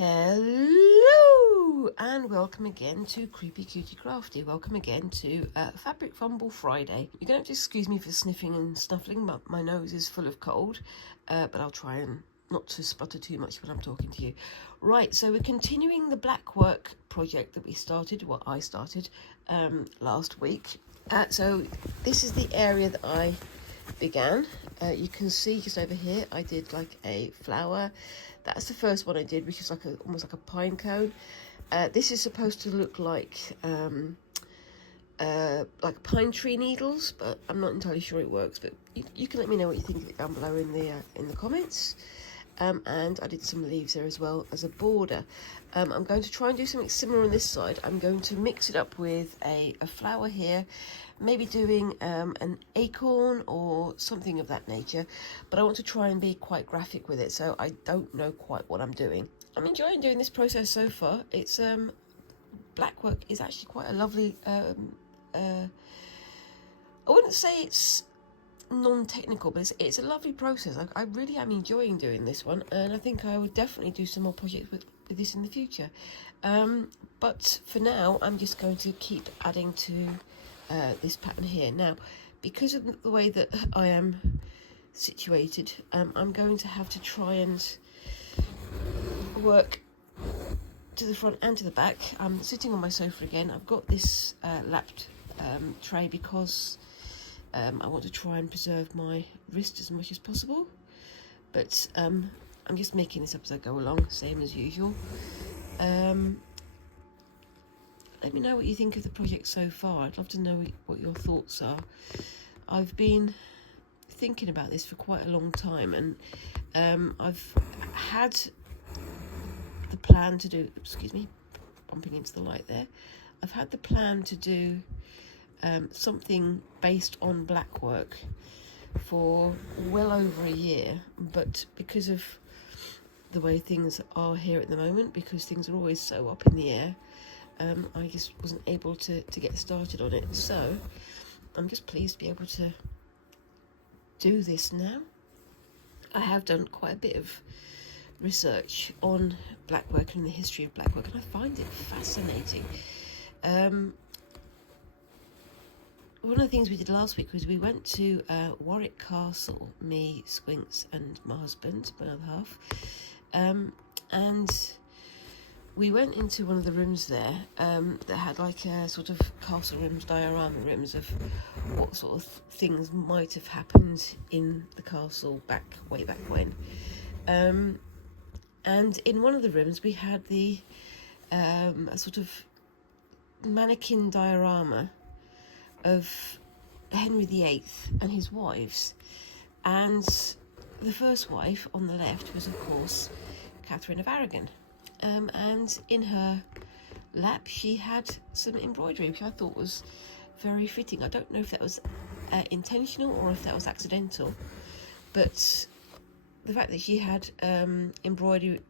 Hello and welcome again to Creepy Cutie Crafty. Welcome again to Fabric Fumble Friday. You're going to have to excuse me for sniffing and snuffling, but my nose is full of cold, but I'll try and not to sputter too much when I'm talking to you. Right, so we're continuing the Blackwork project that we started, well, I started last week. So this is the area that I began. You can see just over here I did like a flower. That's the first one I did, which is like almost like a pine cone. This is supposed to look like pine tree needles, but I'm not entirely sure it works. But you can let me know what you think of it down below in the comments. And I did some leaves there as well as a border. I'm going to try and do something similar on this side. I'm going to mix it up with a flower here, maybe doing an acorn or something of that nature, but I want to try and be quite graphic with it, so I don't know quite what I'm doing. I'm enjoying doing this process so far. It's Blackwork is actually quite a lovely I wouldn't say it's non-technical, but it's a lovely process. I really am enjoying doing this one, and I think I would definitely do some more projects with this in the future. But for now, I'm just going to keep adding to this pattern here. Now, because of the way that I am situated, I'm going to have to try and work to the front and to the back. I'm sitting on my sofa again. I've got this lapped tray because I want to try and preserve my wrist as much as possible, but I'm just making this up as I go along, same as usual. Let me know what you think of the project so far. I'd love to know what your thoughts are. I've been thinking about this for quite a long time, and I've had the plan to do, excuse me, bumping into the light there. I've had the plan to do something based on Blackwork for well over a year, but because of the way things are here at the moment, because things are always so up in the air, I just wasn't able to get started on it. So I'm just pleased to be able to do this now. I have done quite a bit of research on Blackwork and the history of Blackwork, and I find it fascinating. One of the things we did last week was we went to Warwick Castle, me, Squinks and my husband, my other half, and we went into one of the rooms there that had like a sort of castle rooms, diorama rooms of what sort of things might have happened in the castle way back when. And in one of the rooms we had a sort of mannequin diorama of Henry VIII and his wives, and the first wife on the left was of course Catherine of Aragon, and in her lap she had some embroidery, which I thought was very fitting. I don't know if that was intentional or if that was accidental, but the fact that she had embroidery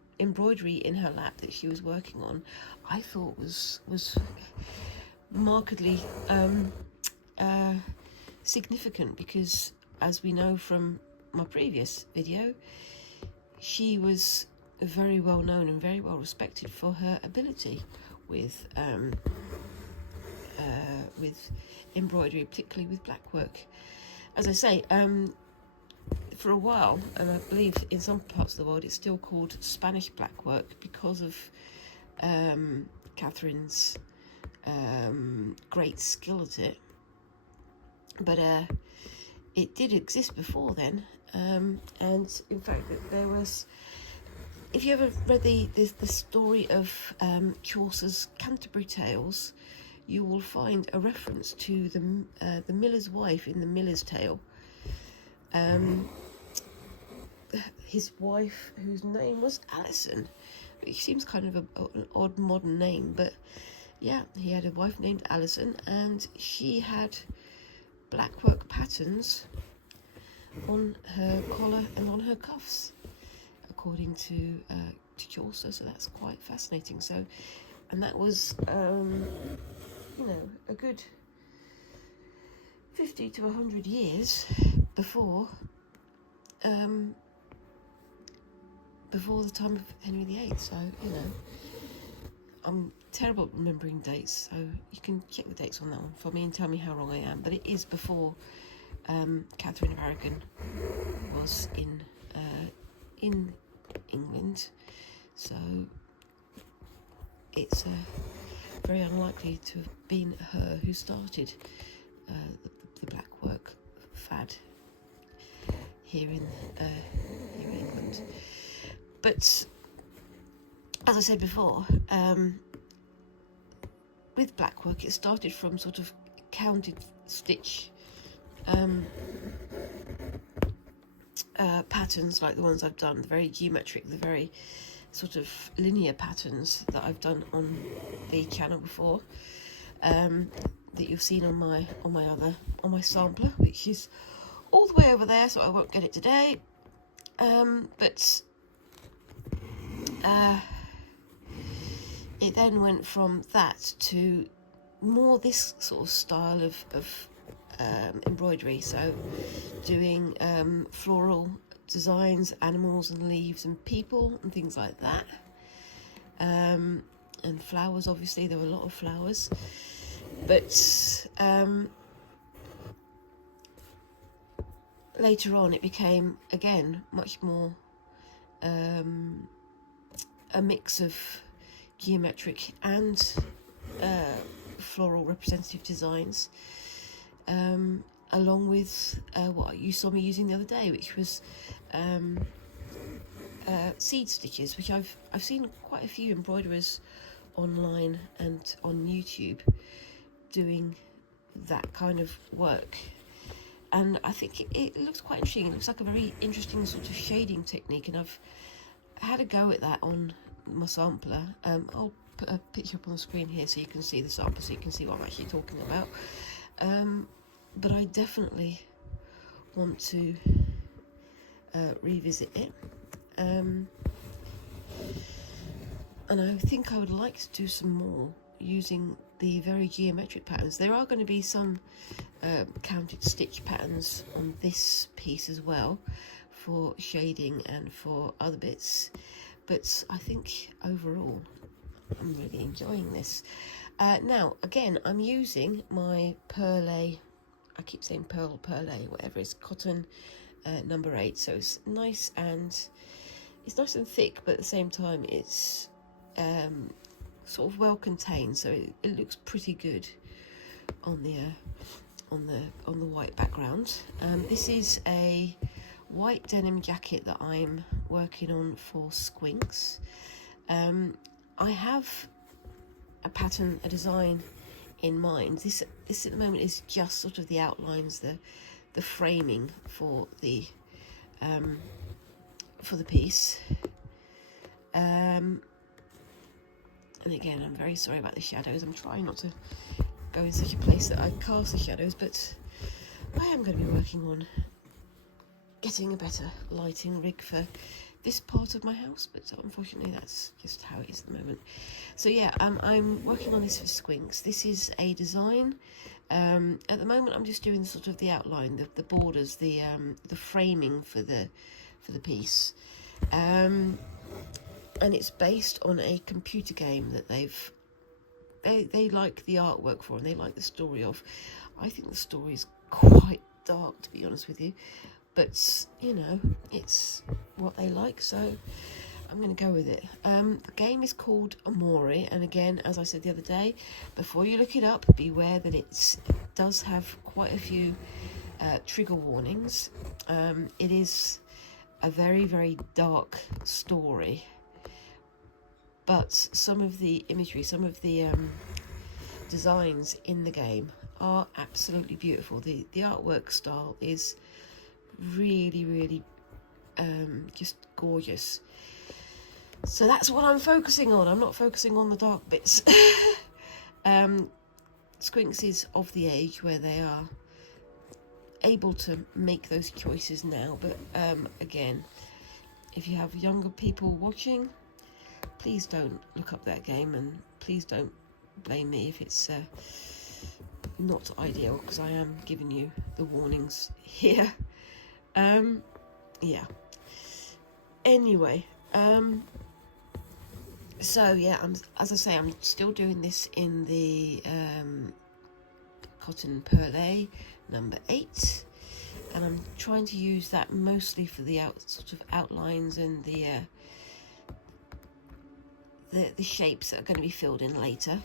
in her lap that she was working on, I thought was markedly significant, because as we know from my previous video, she was very well known and very well respected for her ability with embroidery, particularly with Blackwork. As I say, for a while, and I believe in some parts of the world it's still called Spanish Blackwork because of Catherine's great skill at it. But it did exist before then, and in fact there was, if you ever read the story of Chaucer's Canterbury Tales, you will find a reference to the miller's wife in the Miller's Tale. His wife, whose name was Alison, which seems kind of an odd modern name, but yeah, he had a wife named Alison, and she had Blackwork patterns on her collar and on her cuffs, according to Chaucer. So that's quite fascinating. So, and that was a good 50 to 100 years before before the time of Henry VIII. So, you know, I'm terrible at remembering dates, so you can check the dates on that one for me and tell me how wrong I am. But it is before Catherine of Aragon was in England, so it's very unlikely to have been her who started the Blackwork fad here in England. But as I said before, with Blackwork, it started from sort of counted stitch patterns like the ones I've done, the very geometric, the very sort of linear patterns that I've done on the channel before, that you've seen on my sampler, which is all the way over there, so I won't get it today. But it then went from that to more this sort of style of embroidery, so doing floral designs, animals and leaves and people and things like that, and flowers. Obviously there were a lot of flowers, but later on it became again much more a mix of geometric and floral representative designs, along with what you saw me using the other day, which was seed stitches, which I've seen quite a few embroiderers online and on YouTube doing that kind of work, and I think it looks quite interesting. It looks like a very interesting sort of shading technique, and I've had a go at that on my sampler. I'll put a picture up on the screen here so you can see the sample, so you can see what I'm actually talking about. But I definitely want to revisit it, and I think I would like to do some more using the very geometric patterns. There are going to be some counted stitch patterns on this piece as well for shading and for other bits, but I think overall I'm really enjoying this. Now again, I'm using my Perlay, I keep saying Perlay, whatever, it's cotton number 8, so it's nice and thick, but at the same time it's sort of well contained, so it looks pretty good on the white background. This is a white denim jacket that I'm working on for Squinks. I have a pattern, a design in mind. This at the moment is just sort of the outlines, the framing for the piece. And again, I'm very sorry about the shadows. I'm trying not to go in such a place that I cast the shadows, but I am going to be working on getting a better lighting rig for this part of my house, but unfortunately that's just how it is at the moment. So yeah, I'm working on this for Squinks. This is a design. At the moment I'm just doing sort of the outline, the borders, the framing for the piece, and it's based on a computer game that they like the artwork for, and they like the story of. I think the story is quite dark, to be honest with you, but you know, it's what they like, so I'm going to go with it. The game is called Amore, and again, as I said the other day, before you look it up, beware that it does have quite a few trigger warnings. It is a very, very dark story, but some of the imagery, some of the designs in the game are absolutely beautiful. The artwork style is really, really just gorgeous. So that's what I'm focusing on. I'm not focusing on the dark bits. Squinks is of the age where they are able to make those choices now, but again, if you have younger people watching, please don't look up that game, and please don't blame me if it's not ideal, because I am giving you the warnings here. Yeah. Anyway, So yeah, as I say, I'm still doing this in the cotton perlé number 8, and I'm trying to use that mostly for the sort of outlines and the shapes that are going to be filled in later.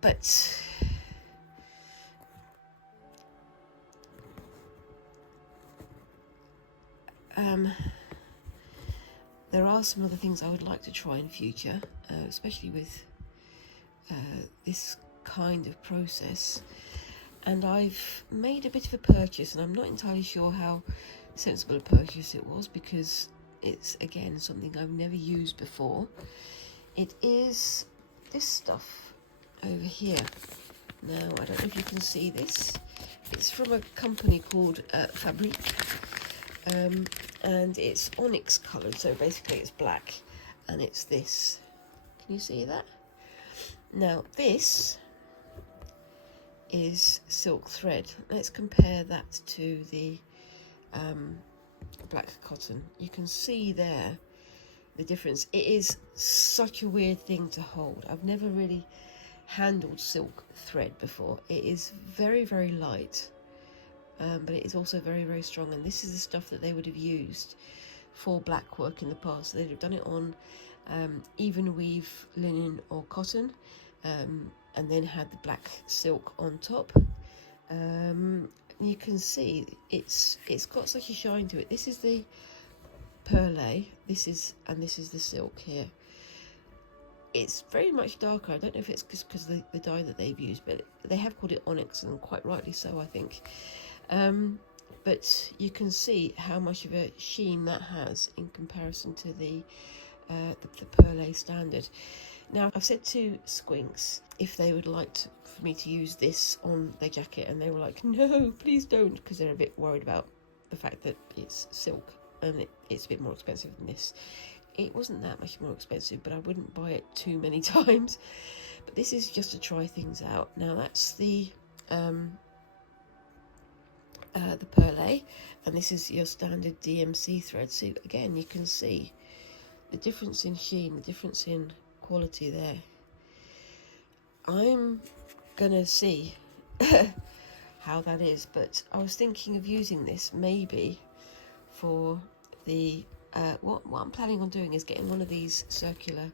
But there are some other things I would like to try in future, especially with this kind of process. And I've made a bit of a purchase, and I'm not entirely sure how sensible a purchase it was, because it's, again, something I've never used before. It is this stuff over here. Now, I don't know if you can see this. It's from a company called Fabric, and it's onyx coloured, so basically it's black, and it's this. Can you see that? Now, this is silk thread. Let's compare that to the black cotton. You can see there the difference. It is such a weird thing to hold. I've never really handled silk thread before. It is very, very light, but it is also very, very strong, and this is the stuff that they would have used for blackwork in the past. They'd have done it on even weave linen or cotton, and then had the black silk on top. You can see it's got such a shine to it. This is the perlé, this is the silk here. It's very much darker. I don't know if it's because of the dye that they've used, but they have called it onyx, and quite rightly so, I think. But you can see how much of a sheen that has in comparison to the perlé standard. Now, I've said to Squinks if they would like for me to use this on their jacket, and they were like, no, please don't, because they're a bit worried about the fact that it's silk and it's a bit more expensive than this. It wasn't that much more expensive, but I wouldn't buy it too many times. But this is just to try things out. Now, that's the perlé, and this is your standard DMC thread. So again, you can see the difference in sheen, the difference in quality there. I'm gonna see how that is, but I was thinking of using this maybe for the what I'm planning on doing is getting one of these circular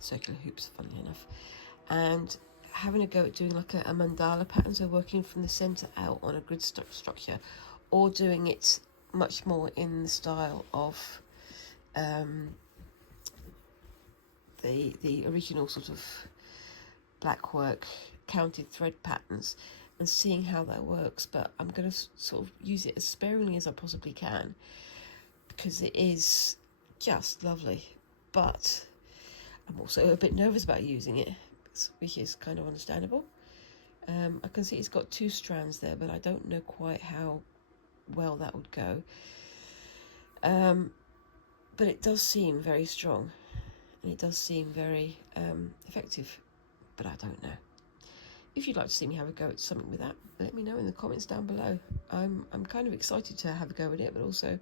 circular hoops, funnily enough, and having a go at doing like a mandala pattern, so working from the center out on a grid structure, or doing it much more in the style of the original sort of blackwork counted thread patterns, and seeing how that works. But I'm going to sort of use it as sparingly as I possibly can, because it is just lovely. But I'm also a bit nervous about using it, which is kind of understandable. I can see it's got 2 strands there, but I don't know quite how well that would go. But it does seem very strong, and it does seem very effective, but I don't know. If you'd like to see me have a go at something with that, let me know in the comments down below. I'm kind of excited to have a go at it, but also,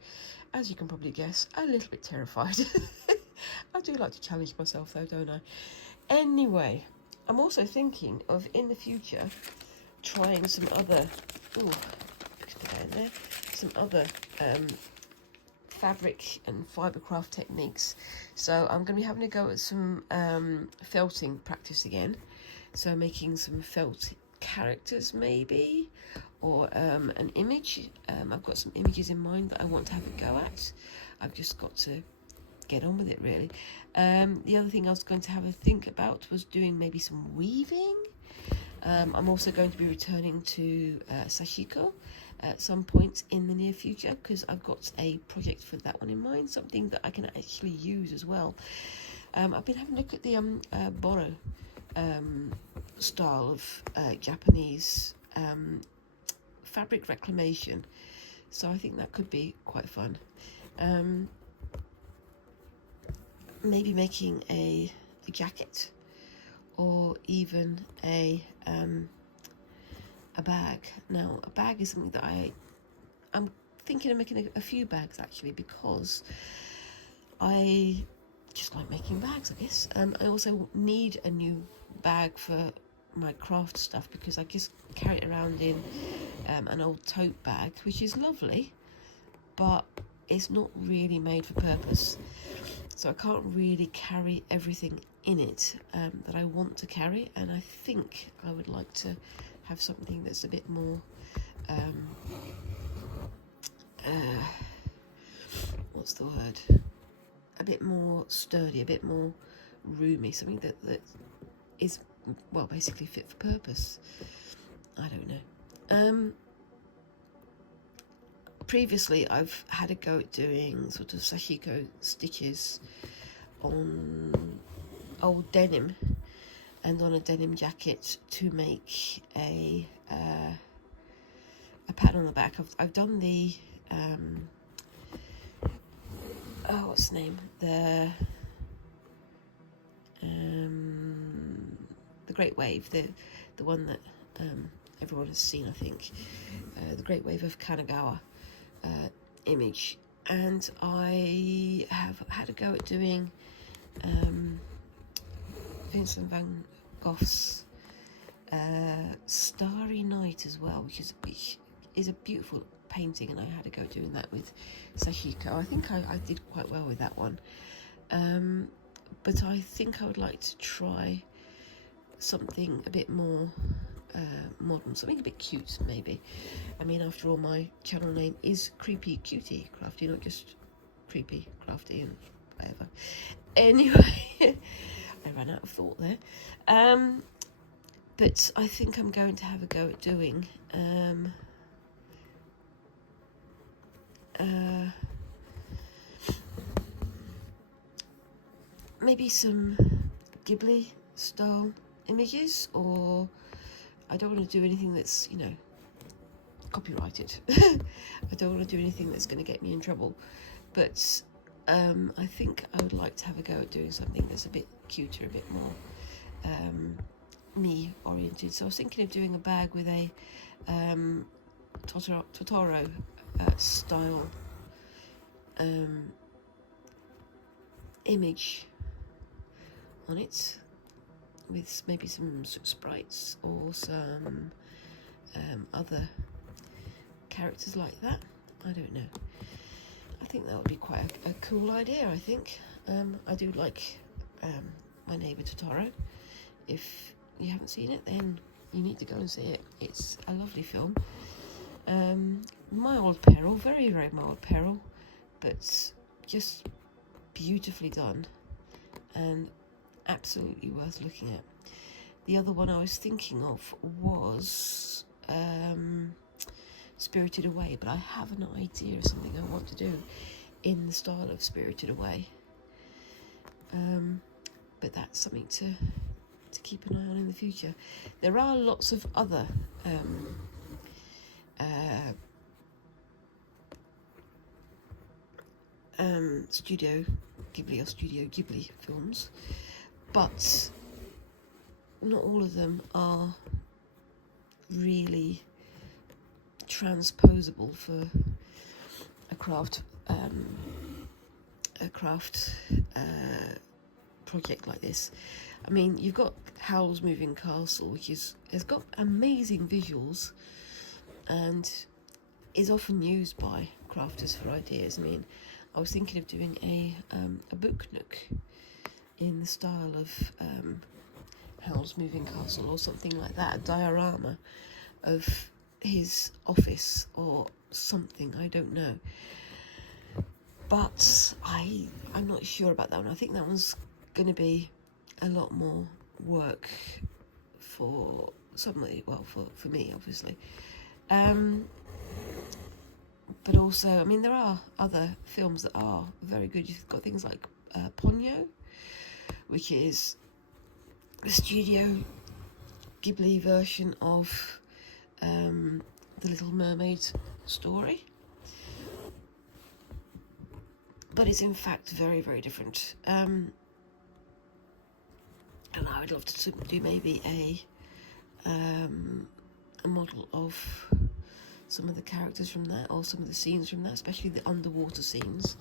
as you can probably guess, a little bit terrified. I do like to challenge myself though, don't I? Anyway, I'm also thinking of, in the future, trying some other, some other fabric and fibre craft techniques. So I'm going to be having a go at some felting practice again. So making some felt characters maybe, or an image. I've got some images in mind that I want to have a go at. I've just got to get on with it, really. The other thing I was going to have a think about was doing maybe some weaving. I'm also going to be returning to sashiko at some point in the near future, because I've got a project for that one in mind, something that I can actually use as well. I've been having a look at the boro style of Japanese fabric reclamation, so I think that could be quite fun. Maybe making a jacket, or even a a bag. Now, a bag is something that I'm thinking of making a few bags actually, because I just like making bags, I guess. I also need a new bag for my craft stuff, because I just carry it around in an old tote bag, which is lovely, but it's not really made for purpose. So I can't really carry everything in it that I want to carry, and I think I would like to have something that's a bit more what's the word? A bit more sturdy, a bit more roomy, something that is, well, basically fit for purpose. I don't know. Previously, I've had a go at doing sort of sashiko stitches on old denim and on a denim jacket to make a pattern on the back. I've done the what's the name? The Great Wave, the one that everyone has seen, I think, the Great Wave of Kanagawa image, and I have had a go at doing Vincent van Gogh's Starry Night as well, which is a beautiful painting, and I had a go at doing that with sashiko. I think I did quite well with that one, but I think I would like to try something a bit more modern, something a bit cute maybe. I mean, after all, my channel name is Creepy Cutie Crafty, not just Creepy Crafty and whatever. Anyway, I ran out of thought there. But I think I'm going to have a go at doing maybe some Ghibli style images, or I don't want to do anything that's, you know, copyrighted. I don't want to do anything that's going to get me in trouble, but I think I would like to have a go at doing something that's a bit cuter, a bit more me oriented. So I was thinking of doing a bag with a Totoro style image on it, with maybe some sprites or some other characters like that. I don't know. I think that would be quite a cool idea, I think. I do like My Neighbour Totoro. If you haven't seen it, then you need to go and see it. It's a lovely film. Mild peril, very, very mild peril, but just beautifully done and absolutely worth looking at. The other one I was thinking of was Spirited Away, but I have an idea of something I want to do in the style of Spirited Away. But that's something to keep an eye on in the future. There are lots of other Studio Ghibli films, but not all of them are really transposable for a craft project like this. I mean, you've got Howl's Moving Castle, which has got amazing visuals and is often used by crafters for ideas. I mean, I was thinking of doing a book nook in the style of Howl's Moving Castle or something like that, a diorama of his office or something, I don't know. But I'm not sure about that one. I think that one's going to be a lot more work for somebody, well, for me, obviously. But also, I mean, there are other films that are very good. You've got things like Ponyo, which is the Studio Ghibli version of the Little Mermaid story. But it's in fact very, very different. And I would love to do maybe a model of some of the characters from that, or some of the scenes from that, especially the underwater scenes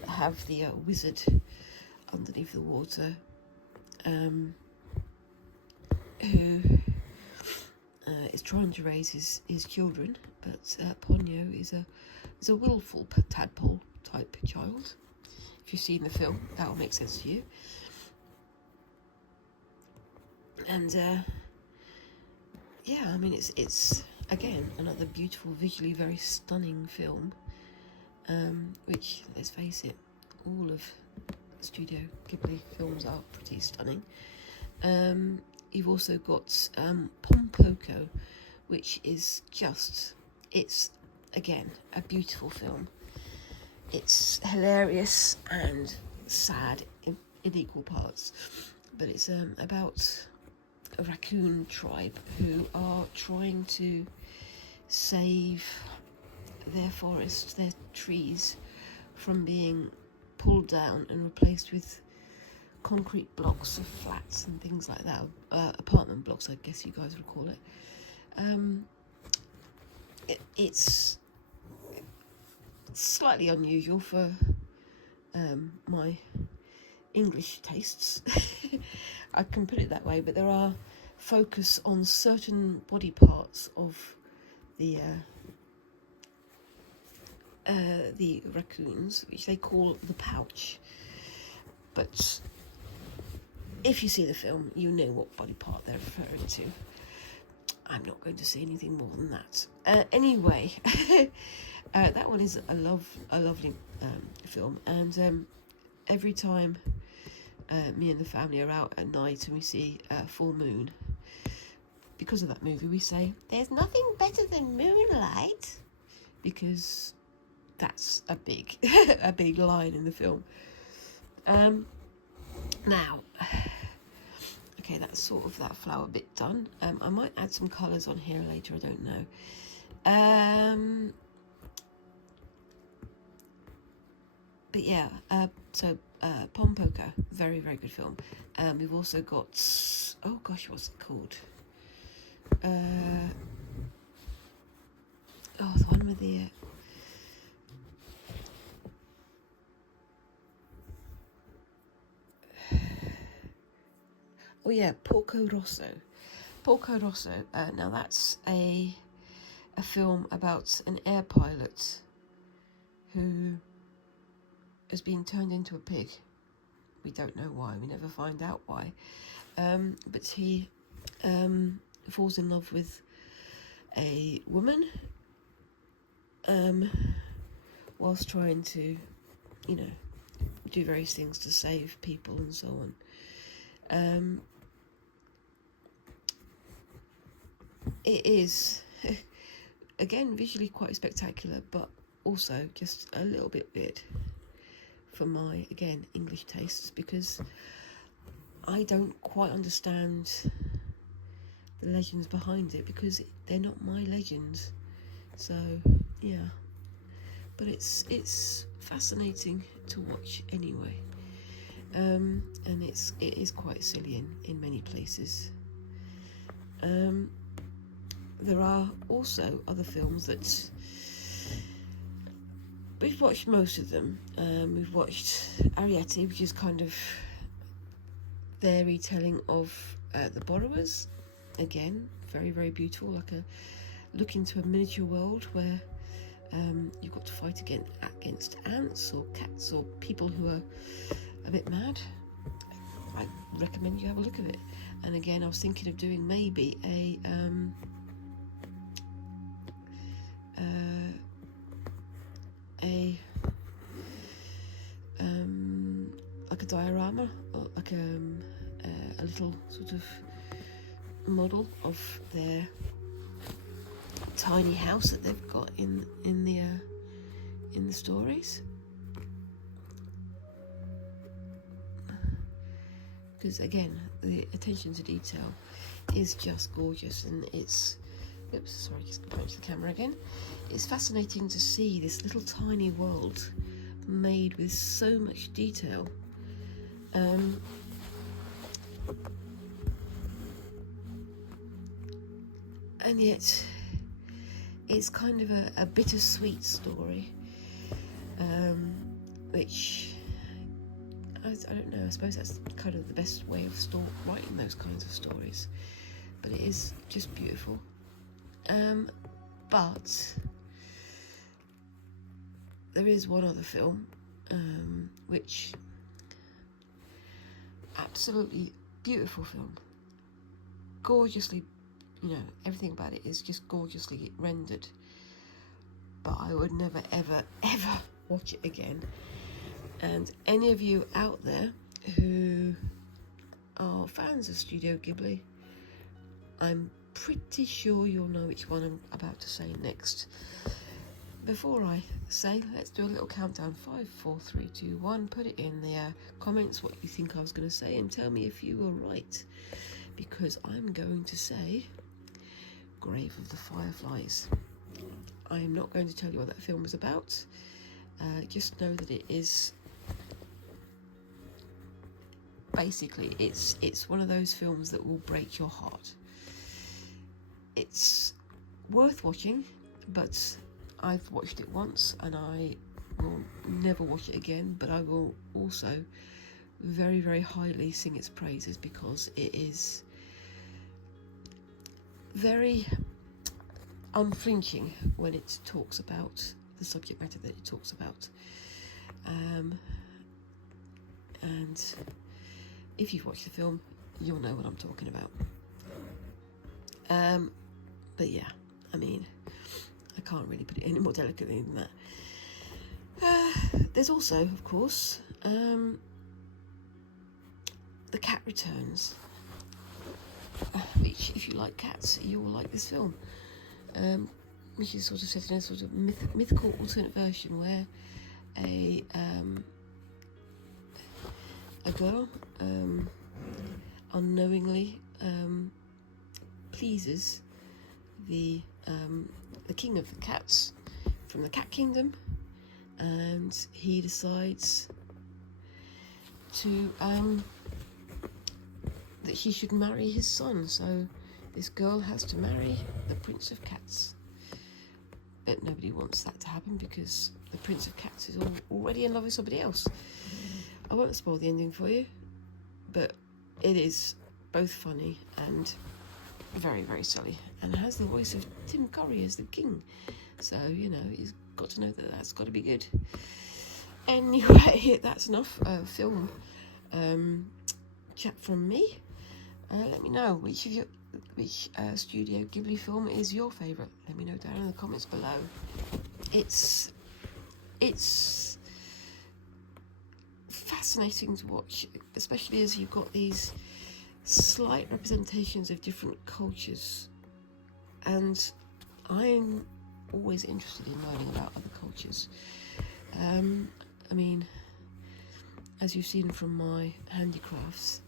that have the wizard underneath the water, who is trying to raise his children, but Ponyo is a willful tadpole type child. If you've seen the film, that will make sense to you. And yeah, I mean, it's again another beautiful, visually very stunning film, which, let's face it, all of Studio Ghibli films are pretty stunning. You've also got Pompoko, which is just, it's again a beautiful film. It's hilarious and sad in equal parts, but it's about a raccoon tribe who are trying to save their forests, their trees, from being pulled down and replaced with concrete blocks of flats and things like that, apartment blocks, I guess you guys would call it. It's slightly unusual for my English tastes. I can put it that way, but there are focus on certain body parts of the raccoons, which they call the pouch. But if you see the film, you know what body part they're referring to. I'm not going to say anything more than that. Anyway, that one is a lovely film, and every time me and the family are out at night and we see full moon, because of that movie, we say, "There's nothing better than moonlight," because that's a big a big line in the film. Now, okay, that's sort of that flower bit done. I might add some colours on here later, I don't know. But yeah, so Pompoko, very, very good film. We've also got, oh gosh, what's it called? The one with the... oh yeah, Porco Rosso. Porco Rosso, now that's a film about an air pilot who is being turned into a pig. We don't know why, we never find out why. But he falls in love with a woman whilst trying to, do various things to save people and so on. It is, again, visually quite spectacular, but also just a little bit weird for my, again, English tastes, because I don't quite understand the legends behind it, because they're not my legends. So yeah, but it's fascinating to watch anyway, and it is quite silly in many places. There are also other films that we've watched, most of them. We've watched Ariete, which is kind of their retelling of The Borrowers. Again, very, very beautiful, like a look into a miniature world where you've got to fight against ants or cats or people who are a bit mad. I recommend you have a look at it. And again, I was thinking of doing maybe like a diorama, or like a little sort of model of their tiny house that they've got in the stories, because again, the attention to detail is just gorgeous, and it's, oops, sorry, just point to the camera again. It's fascinating to see this little tiny world made with so much detail. and yet it's kind of a bittersweet story, which I don't know, I suppose that's kind of the best way of writing those kinds of stories, but it is just beautiful. But there is one other film, which absolutely beautiful film, gorgeously, everything about it is just gorgeously rendered, but I would never ever ever watch it again. And any of you out there who are fans of Studio Ghibli, I'm pretty sure you'll know which one I'm about to say next. Before I say, let's do a little countdown. 5, 4, 3, 2, 1. Put it in the comments what you think I was going to say, and tell me if you were right, because I'm going to say Grave of the Fireflies. I'm not going to tell you what that film is about. Just know that it is basically it's one of those films that will break your heart. It's worth watching, but I've watched it once and I will never watch it again, but I will also very, very highly sing its praises, because it is very unflinching when it talks about the subject matter that it talks about. And if you've watched the film, you'll know what I'm talking about. But yeah, I mean, I can't really put it any more delicately than that. There's also, of course, The Cat Returns, which, if you like cats, you will like this film, which is sort of set in a sort of mythical alternate version where a girl unknowingly pleases the king of the cats from the cat kingdom, and he decides to that she should marry his son. So this girl has to marry the Prince of Cats, but nobody wants that to happen because the Prince of Cats is already in love with somebody else. I won't spoil the ending for you, but it is both funny and very, very silly, and has the voice of Tim Curry as the king, so you've got to know that that's got to be good. Anyway, that's enough film chat from me. Let me know which Studio Ghibli film is your favourite. Let me know down in the comments below. It's fascinating to watch, especially as you've got these slight representations of different cultures, and I'm always interested in learning about other cultures. I mean, as you've seen from my handicrafts,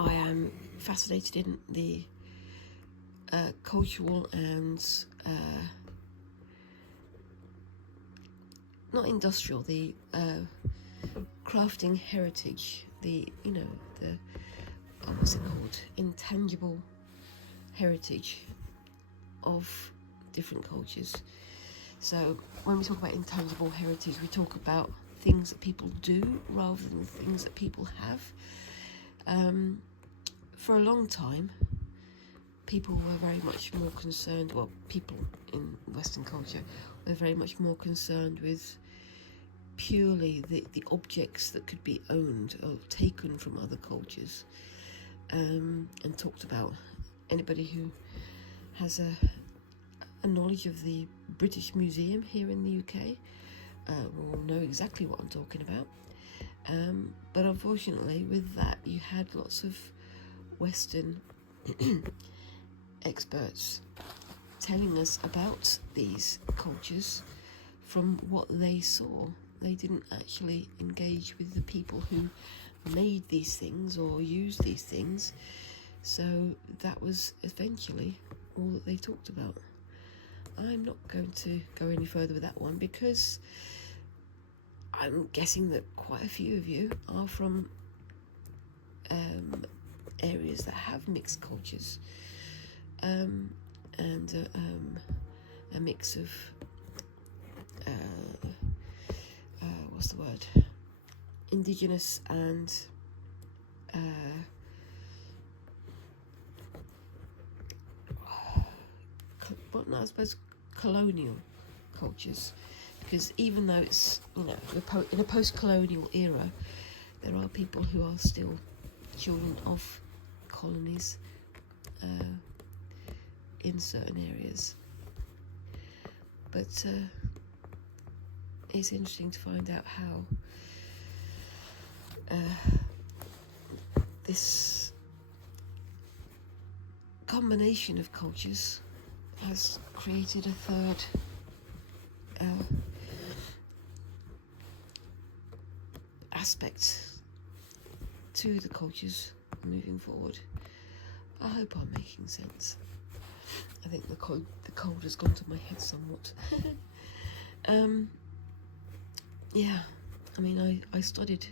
I am fascinated in the cultural and not industrial, the crafting heritage, the what's it called, intangible heritage of different cultures. So when we talk about intangible heritage, we talk about things that people do rather than things that people have. For a long time, people were very much more concerned, well, people in Western culture were very much more concerned with purely the objects that could be owned or taken from other cultures, and talked about anybody who has a knowledge of the British Museum here in the UK will know exactly what I'm talking about. But unfortunately, with that, you had lots of Western experts telling us about these cultures from what they saw. They didn't actually engage with the people who made these things or used these things, so that was eventually all that they talked about. I'm not going to go any further with that one, because I'm guessing that quite a few of you are from areas that have mixed cultures, and a mix of what's the word? Indigenous and I suppose colonial cultures, because even though it's, you know, we're in a post-colonial era, there are people who are still children of colonies in certain areas. But it's interesting to find out how this combination of cultures has created a third aspect to the cultures moving forward. I hope I'm making sense. I think the cold has gone to my head somewhat. Yeah, I mean, I studied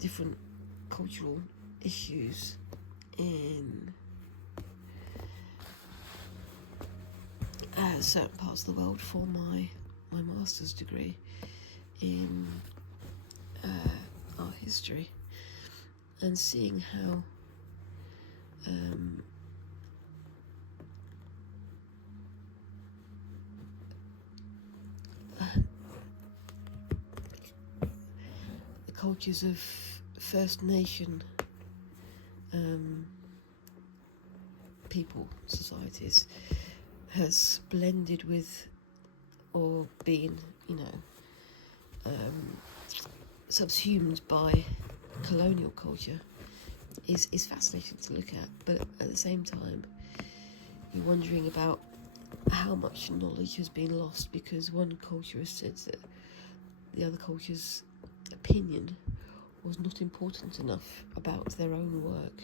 different cultural issues in certain parts of the world for my master's degree in art history, and seeing how the cultures of First Nation people, societies, has blended with or been, you know, subsumed by colonial culture is fascinating to look at. But at the same time, you're wondering about how much knowledge has been lost because one culture has said that the other culture's opinion was not important enough about their own work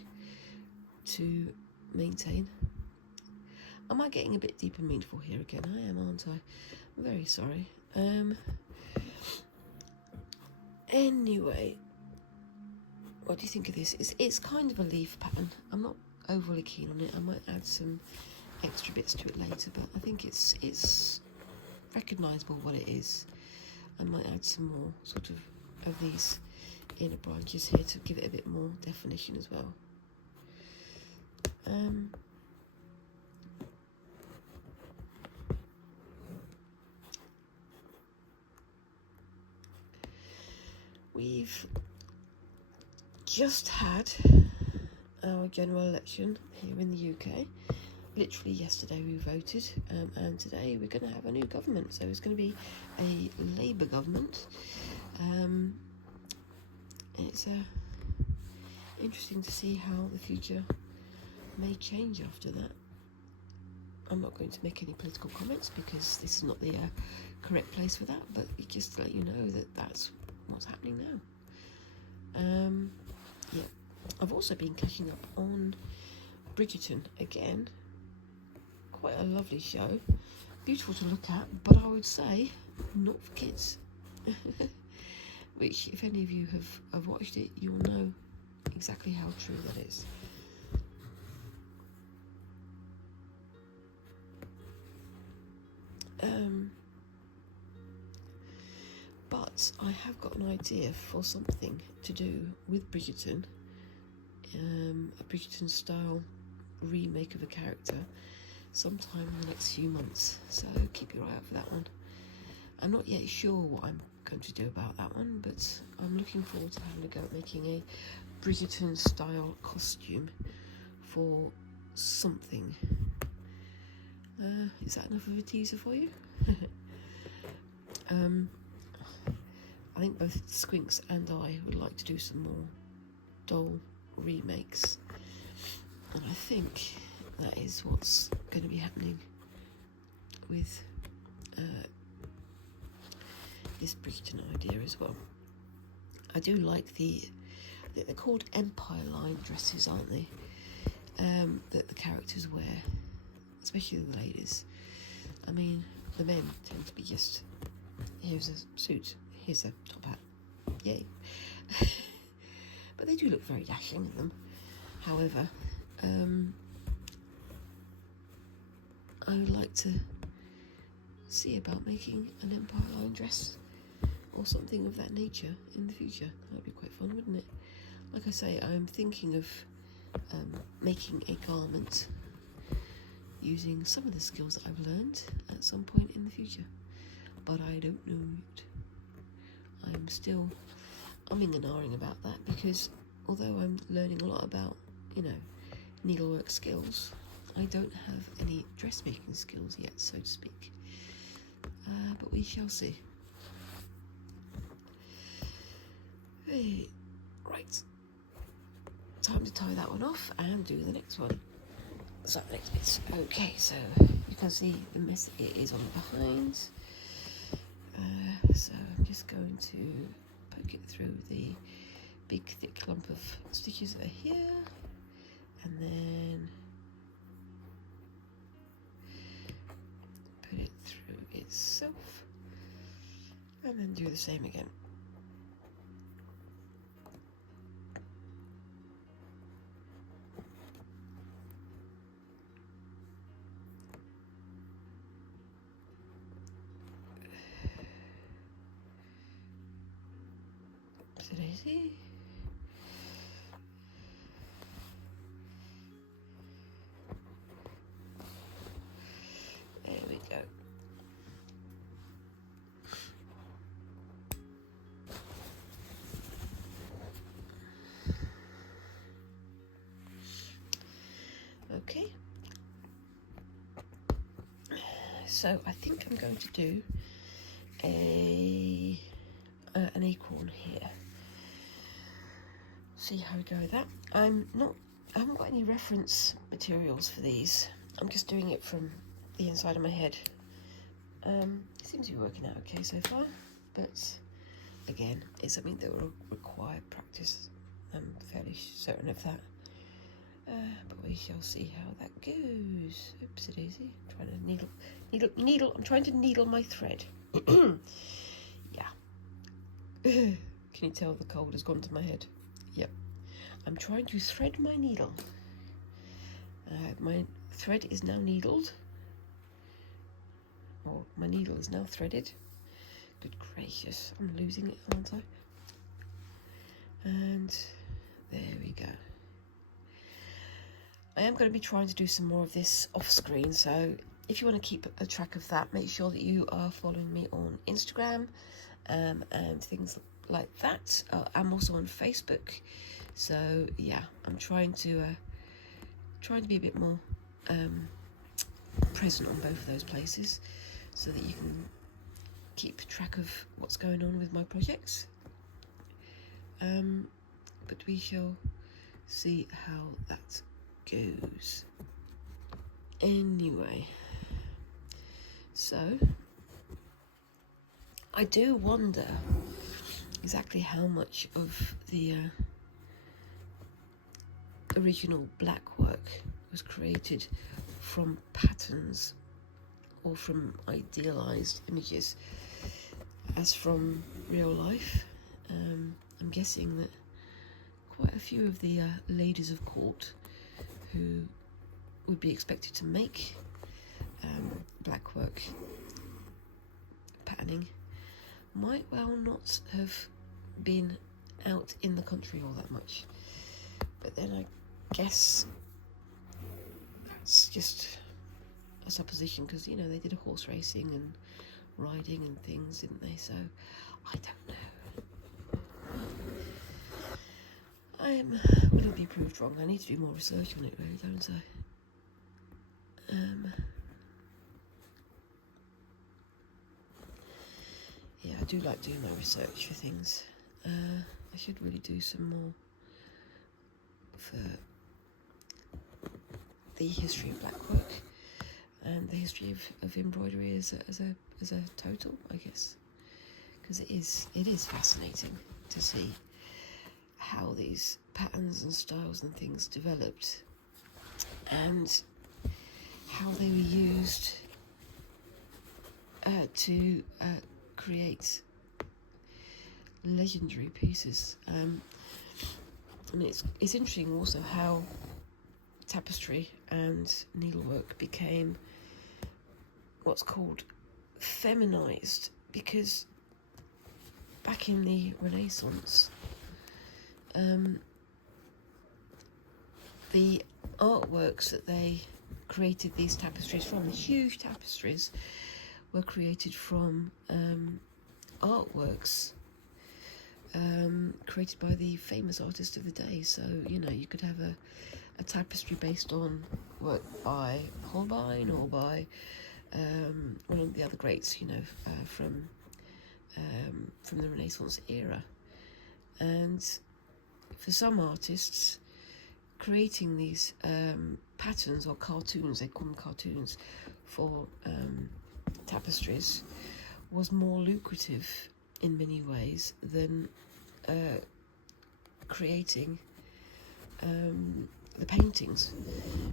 to maintain. Am I getting a bit deep and meaningful here again? I am, aren't I? I'm very sorry. Anyway, what do you think of this? It's kind of a leaf pattern. I'm not overly keen on it. I might add some extra bits to it later, but I think it's recognisable what it is. I might add some more sort of these inner branches here to give it a bit more definition as well. We've just had our general election here in the UK. Literally yesterday we voted, and today we're going to have a new government. So it's going to be a Labour government. It's interesting to see how the future may change after that. I'm not going to make any political comments because this is not the correct place for that, but just to let you know that that's what's happening now. Yeah, I've also been catching up on Bridgerton again. Quite a lovely show, beautiful to look at, but I would say not for kids. Which, if any of you have watched it, you'll know exactly how true that is. But I have got an idea for something to do with Bridgerton, a Bridgerton style remake of a character sometime in the next few months, so keep your eye out for that one. I'm not yet sure what I'm going to do about that one, but I'm looking forward to having a go at making a Bridgerton style costume for something. Is that enough of a teaser for you? I think both Squinks and I would like to do some more doll remakes, and I think that is what's going to be happening with this Bridgerton idea as well. I do like they're called Empire line dresses, aren't they? That the characters wear, especially the ladies. I mean, the men tend to be just, here's a suit, here's a top hat, yay. But they do look very dashing in them. However, I would like to see about making an Empire line dress or something of that nature in the future. That would be quite fun, wouldn't it? Like I say, I'm thinking of making a garment using some of the skills that I've learned at some point in the future, but I don't know yet. I'm still umming and ahhing about that, because although I'm learning a lot about, needlework skills, I don't have any dressmaking skills yet, so to speak. But we shall see. Hey, right. Time to tie that one off and do the next one. So, next bits. Okay, so you can see the mess it is on the behind. So I'm just going to poke it through the big thick lump of stitches that are here, and then put it through itself, and then do the same again. Daisy. There we go. Okay. So I think I'm going to do an acorn here. See how we go with that. I haven't got any reference materials for these. I'm just doing it from the inside of my head. It seems to be working out okay so far, but again, it's something that will require practice. I'm fairly certain of that. But we shall see how that goes. Oopsie daisy. I'm trying to needle. I'm trying to needle my thread. Yeah. Can you tell the cold has gone to my head? Yep. I'm trying to thread my needle. My thread is now needled. Or my needle is now threaded. Good gracious, I'm losing it, aren't I? And there we go. I am going to be trying to do some more of this off screen, so if you want to keep a track of that, make sure that you are following me on Instagram and things like that. I'm also on Facebook, so yeah, I'm trying to be a bit more present on both of those places, so that you can keep track of what's going on with my projects. But we shall see how that goes. Anyway, so I do wonder exactly how much of the original Blackwork was created from patterns or from idealized images as from real life. I'm guessing that quite a few of the ladies of court who would be expected to make Blackwork patterning might well not have been out in the country all that much. But then I guess that's just a supposition, because they did a horse racing and riding and things, didn't they? So I don't know. I am willing to be proved wrong. I need to do more research on it, really, don't I? Yeah, I do like doing my research for things. I should really do some more for the history of Blackwork and the history of embroidery as a total, I guess, because it is fascinating to see how these patterns and styles and things developed, and how they were used to create legendary pieces. And it's interesting also how tapestry and needlework became what's called feminized, because back in the Renaissance, the artworks that they created these tapestries from, the huge tapestries, were created from artworks created by the famous artists of the day. So, you know, you could have a tapestry based on work by Holbein or by one of the other greats, you know, from the Renaissance era. And for some artists, creating these patterns or cartoons, they call them cartoons, for tapestries was more lucrative in many ways than creating the paintings,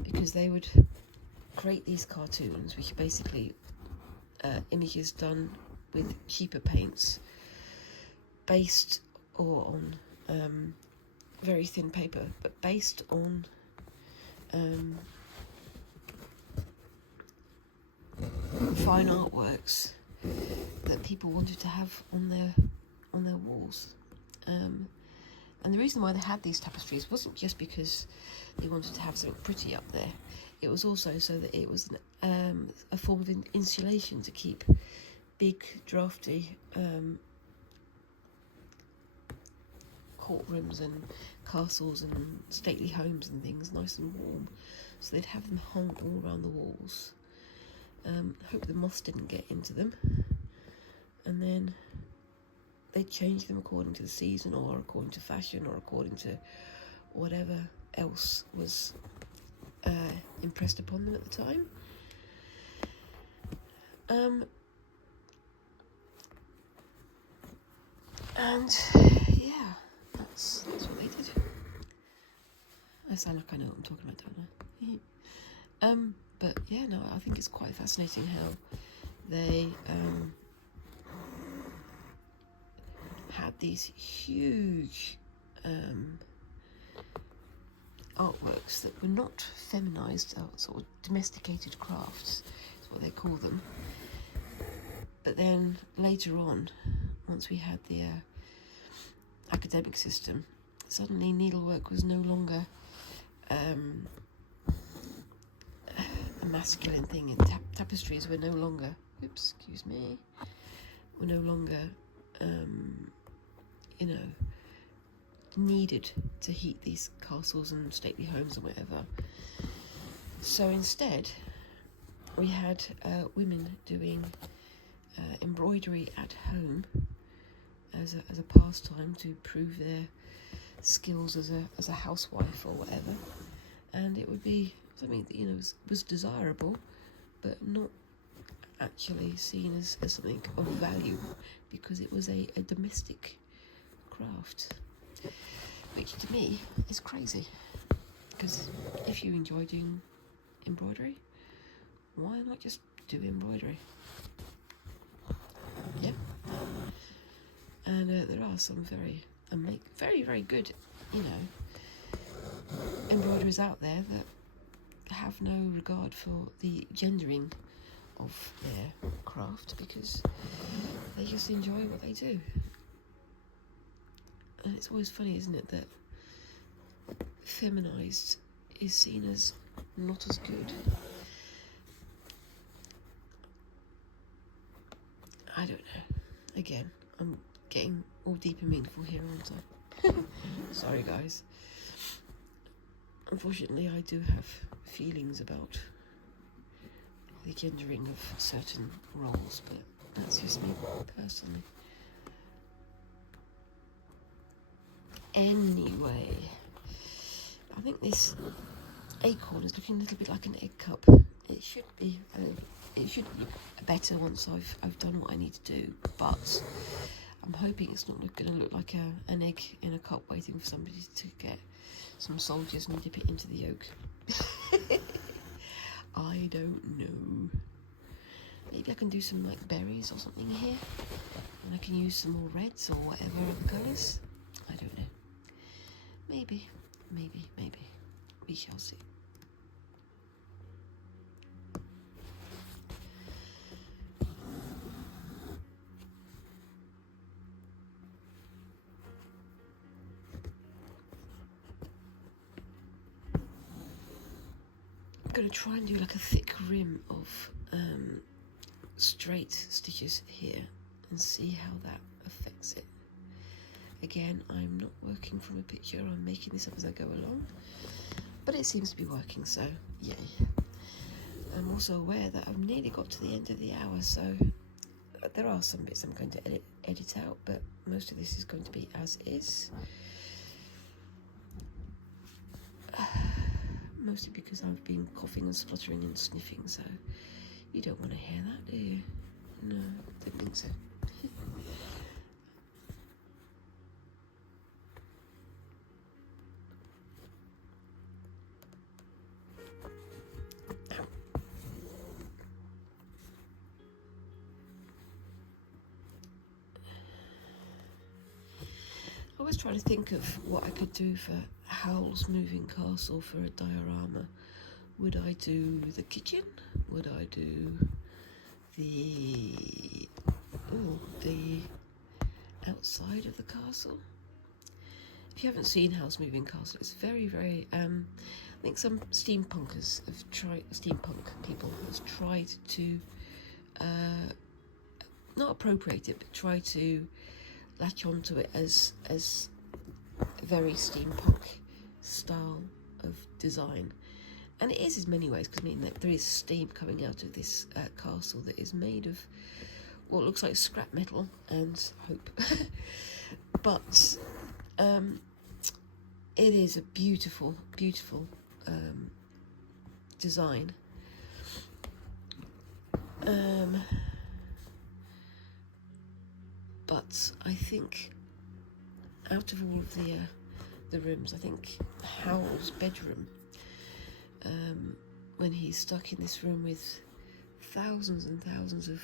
because they would create these cartoons, which are basically images done with cheaper paints, based or on very thin paper, but based on fine artworks that people wanted to have on their walls. And the reason why they had these tapestries wasn't just because they wanted to have something pretty up there. It was also so that it was a form of insulation to keep big, drafty courtrooms and castles and stately homes and things nice and warm. So they'd have them hung all around the walls. Hope the moths didn't get into them. And then they'd change them according to the season, or according to fashion, or according to whatever else was impressed upon them at the time. And yeah, that's what they did. I sound like I know what I'm talking about, don't I? But yeah, no, I think it's quite fascinating how they had these huge artworks that were not feminized, sort of domesticated crafts is what they call them. But then later on, once we had the academic system, suddenly needlework was no longer a masculine thing, and tapestries were no longer, were no longer, needed to heat these castles and stately homes or whatever. So instead, we had women doing embroidery at home as a pastime to prove their skills as a housewife or whatever, and it would be something that was desirable, but not actually seen as something of value, because it was a domestic craft, which to me is crazy, because if you enjoy doing embroidery, why not just do embroidery? Yeah. And there are some very very good embroiderers out there that have no regard for the gendering of their craft, because they just enjoy what they do. And it's always funny, isn't it, that feminized is seen as not as good. I don't know. Again, I'm getting all deep and meaningful here, aren't I? Sorry, guys. Unfortunately, I do have feelings about the gendering of certain roles, but that's just me personally. Anyway, I think this acorn is looking a little bit like an egg cup. It should be better once I've done what I need to do, but I'm hoping it's not going to look like an egg in a cup waiting for somebody to get some soldiers and dip it into the yolk. I don't know. Maybe I can do some like berries or something here, and I can use some more reds or whatever other colours. I don't know. Maybe. maybe, we shall see. I'm going to try and do like a thick rim of straight stitches here and see how that affects it. Again, I'm not working from a picture, I'm making this up as I go along, but it seems to be working, so yay. I'm also aware that I've nearly got to the end of the hour, so there are some bits I'm going to edit out, but most of this is going to be as is. Mostly because I've been coughing and spluttering and sniffing, so you don't want to hear that, do you? No, I don't think so. I was trying to think of what I could do for Howl's Moving Castle for a diorama. Would I do the kitchen? Would I do the outside of the castle? If you haven't seen Howl's Moving Castle, it's very, very I think some steampunk people have tried to not appropriate it, but try to latch onto it as a very steampunk style of design, and it is in many ways, because I mean there is steam coming out of this castle that is made of what looks like scrap metal and hope. But it is a beautiful design. But I think out of all of the rooms, I think Howl's bedroom, when he's stuck in this room with thousands and thousands of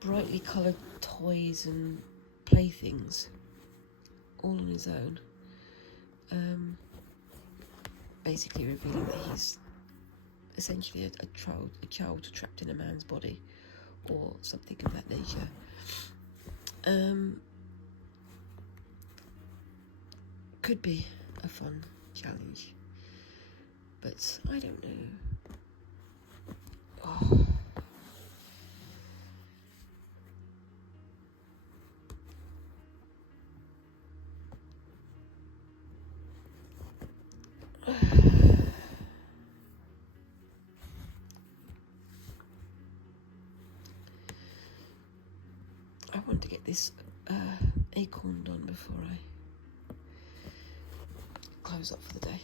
brightly coloured toys and playthings, all on his own, basically revealing that he's essentially a child trapped in a man's body, or something of that nature. Could be a fun challenge, but I don't know. Oh. I want to get this acorn done before I close up for the day.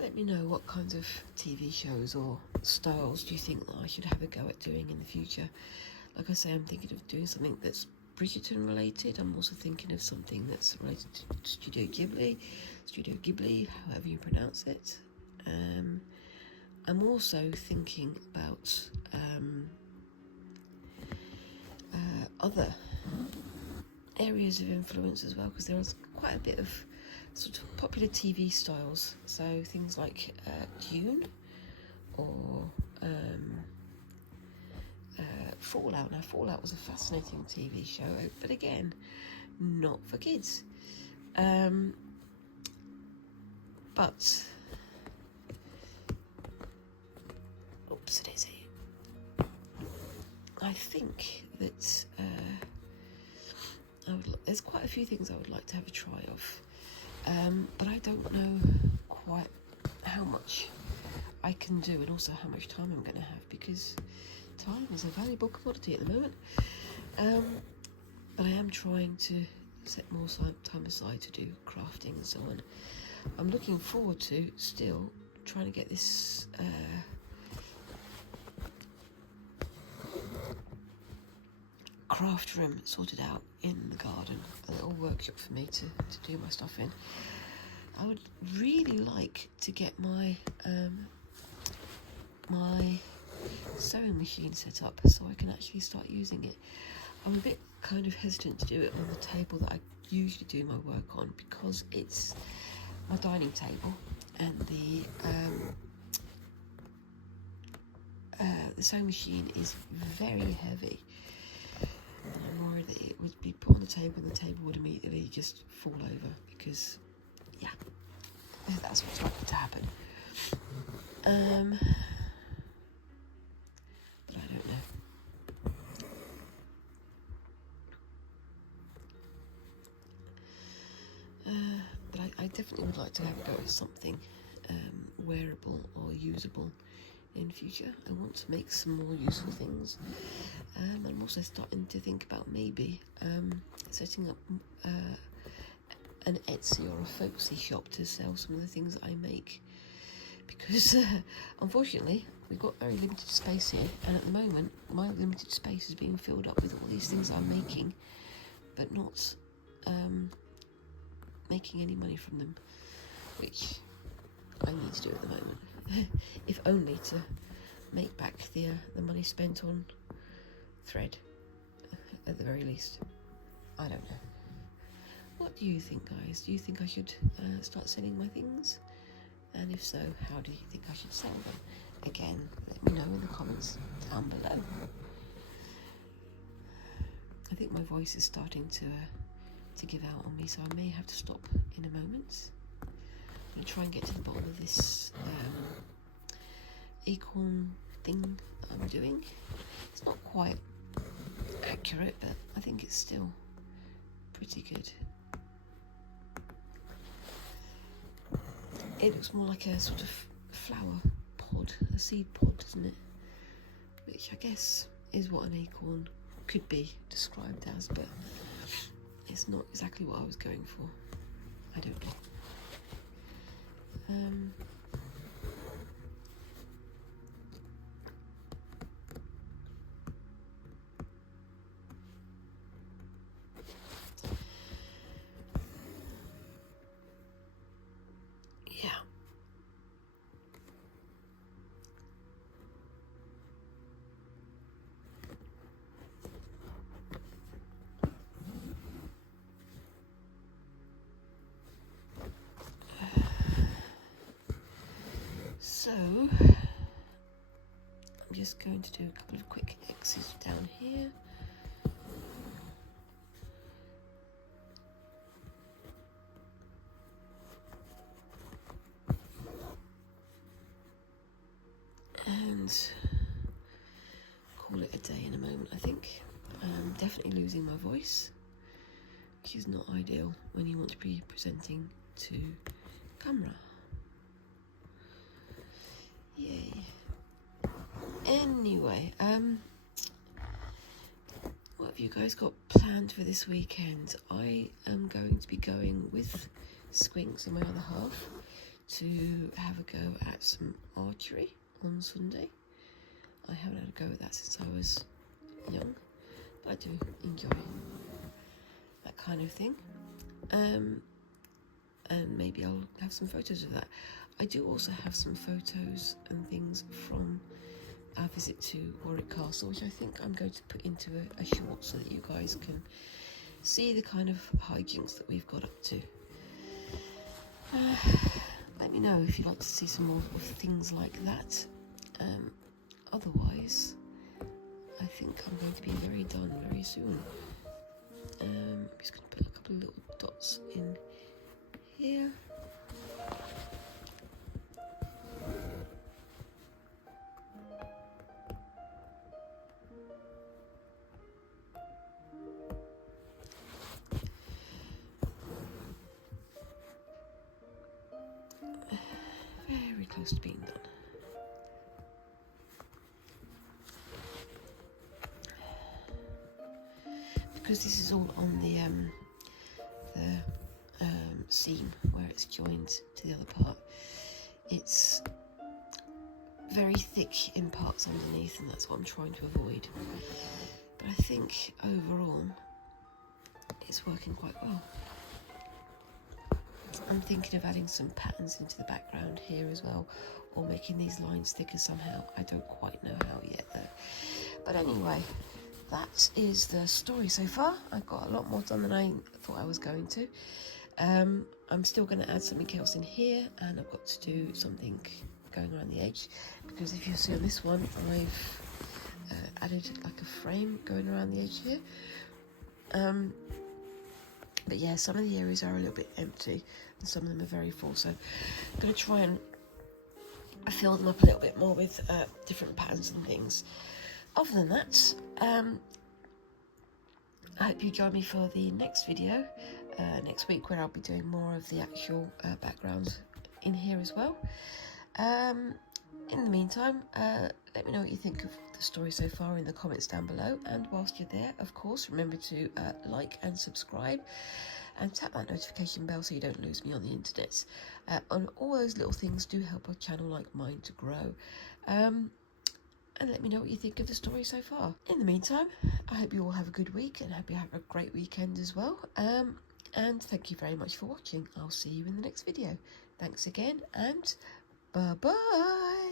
Let me know what kinds of TV shows or styles do you think that I should have a go at doing in the future. Like I say, I'm thinking of doing something that's Bridgerton related. I'm also thinking of something that's related to Studio Ghibli, however you pronounce it. I'm also thinking about other areas of influence as well, because there is quite a bit of sort of popular TV styles, so things like Dune or Fallout. Now, Fallout was a fascinating TV show, but again, not for kids. But oops, it is here. I think that there's quite a few things I would like to have a try of. But I don't know quite how much I can do, and also how much time I'm going to have, because time is a valuable commodity at the moment. But I am trying to set more time aside to do crafting and so on. I'm looking forward to still trying to get this craft room sorted out in the garden, a little workshop for me to do my stuff in. I would really like to get my my sewing machine set up so I can actually start using it. I'm a bit kind of hesitant to do it on the table that I usually do my work on, because it's my dining table and the sewing machine is very heavy, and I'm worried that it would be put on the table and the table would immediately just fall over, because yeah, that's what's likely to happen. But I don't know. But I definitely would like to have a go at something wearable or usable in future. I want to make some more useful things. I'm also starting to think about maybe setting up an Etsy or a folksy shop to sell some of the things that I make, because unfortunately we've got very limited space here, and at the moment my limited space is being filled up with all these things I'm making, but not making any money from them, which I need to do at the moment. If only to make back the money spent on thread, at the very least. I don't know. What do you think, guys? Do you think I should start selling my things? And if so, how do you think I should sell them? Again, let me know in the comments down below. I think my voice is starting to give out on me, so I may have to stop in a moment. I'm going to try and get to the bottom of this acorn thing that I'm doing. It's not quite accurate, but I think it's still pretty good. It looks more like a sort of flower pod, a seed pod, doesn't it? Which I guess is what an acorn could be described as, but it's not exactly what I was going for. I don't know. Yeah. So, I'm just going to do a couple of quick X's down here. And call it a day in a moment, I think. I'm definitely losing my voice, which is not ideal when you want to be presenting to camera. Yay. Anyway, what have you guys got planned for this weekend? I am going to be going with Squinks and my other half to have a go at some archery on Sunday. I haven't had a go at that since I was young, but I do enjoy that kind of thing. And maybe I'll have some photos of that. I do also have some photos and things from our visit to Warwick Castle, which I think I'm going to put into a short so that you guys can see the kind of hijinks that we've got up to. Let me know if you'd like to see some more of things like that. Otherwise, I think I'm going to be very done very soon. I'm just going to put a couple of little dots in here. Very close to being done. Because this is all on the seam where it's joined to the other part, it's very thick in parts underneath, and that's what I'm trying to avoid. But I think overall it's working quite well. I'm thinking of adding some patterns into the background here as well, or making these lines thicker somehow. I don't quite know how yet though. But anyway, that is the story so far. I've got a lot more done than I thought I was going to. I'm still going to add something else in here, and I've got to do something going around the edge, because if you see on this one, I've added like a frame going around the edge here. But yeah, some of the areas are a little bit empty and some of them are very full, so I'm going to try and fill them up a little bit more with different patterns and things. Other than that, I hope you join me for the next video next week, where I'll be doing more of the actual background in here as well. In the meantime, let me know what you think of the story so far in the comments down below, and whilst you're there, of course, remember to like and subscribe and tap that notification bell so you don't lose me on the internet. And all those little things do help a channel like mine to grow. And let me know what you think of the story so far. In the meantime, I hope you all have a good week, and I hope you have a great weekend as well. And thank you very much for watching. I'll see you in the next video. Thanks again, and bye-bye.